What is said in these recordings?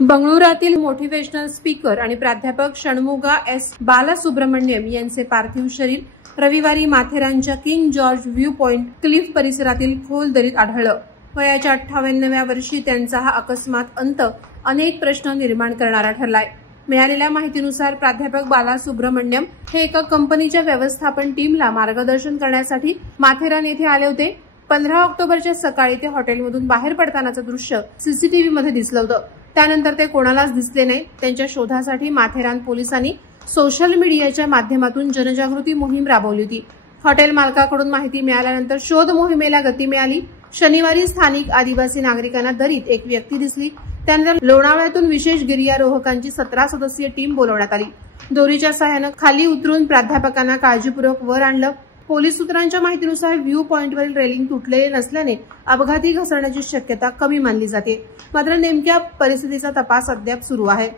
बंगळुरातील motivational speaker आणि प्राध्यापक Shanmuga S Balasubrahmanyam यांचे पार्थिव शरीर रविवारी माथेरानच्या King George view point cliff परिसरातील खोल दरीत आढळलं। वयाच्या 58व्या वर्षी त्यांचा हा अकस्मात अंत अनेक प्रश्न निर्माण करणारा ठरलाय। मिळालेल्या माहितीनुसार प्राध्यापक बालासुब्रमण्यम हे एका कंपनीच्या व्यवस्थापन टीमला मार्गदर्शन करण्यासाठी माथेरान येथे आले होते। 15 ऑक्टोबरच्या सकाळी ते हॉटेलमधून बाहेर पडतानाचं दृश्य सीसीटीव्ही मध्ये दिसलं होतं। त्यानंतर ते कोणालाच दिसले नाही। त्यांच्या शोधासाठी माथेरान पोलिसांनी सोशल मीडियाच्या माध्यमातून जनजागृती मोहीम राबवली होती। हॉटेल मालकाकडून माहिती मिळाल्यानंतर शोध मोहिमेला गती मिळाली। शनिवारी स्थानिक आदिवासी नागरिकांना दरीत एक व्यक्ती दिसली। त्यानंतर लोणावळ्यातून विशेष गिर्यारोहकांची 17 सदस्यीय टीम बोलवण्यात आली। दोरीच्या सहाय्याने खाली उतरून प्राध्यापकांना काळजीपूर्वक वर आणलं। पोलीस सूत्रांच्या माहितीनुसार व्ह्यू पॉइंटवरील रेलिंग तुटलेले नसल्याने अपघाती घसरण्याची शक्यता कमी मानली जाते। मात्र नेमक्या परिस्थितीचा तपास अद्याप सुरू आहे।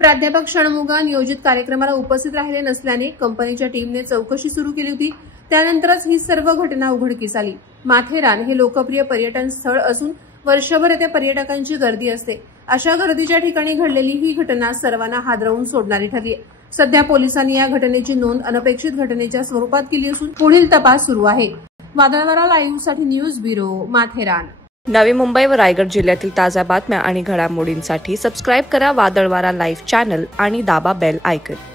प्राध्यापक षण्मुगा नियोजित कार्यक्रमाला उपस्थित राहिले नसल्याने कंपनीच्या टीमने चौकशी सुरू केली होती। त्यानंतरच ही सर्व घटना उघडकीस आली। माथेरान हे लोकप्रिय पर्यटन स्थळ असून वर्षभर येथे पर्यटकांची गर्दी असते। अशा गर्दीच्या ठिकाणी घडलेली ही घटना सर्वांना हादरवून सोडणारी ठरली आहे। सध्या पोलिसांनी या घटनेची नोंद अनपेक्षित घटनेच्या स्वरूपात केली असून पुढील तपास सुरू आहे। वादळवारा लाईव्ह साठी न्यूज ब्युरो, माथेरान। नवी मुंबई व रायगड जिल्ह्यातील ताज्या बातम्या आणि घडामोडींसाठी सबस्क्राईब करा वादळवारा लाईव्ह चॅनल आणि दाबा बेल आयकॉन।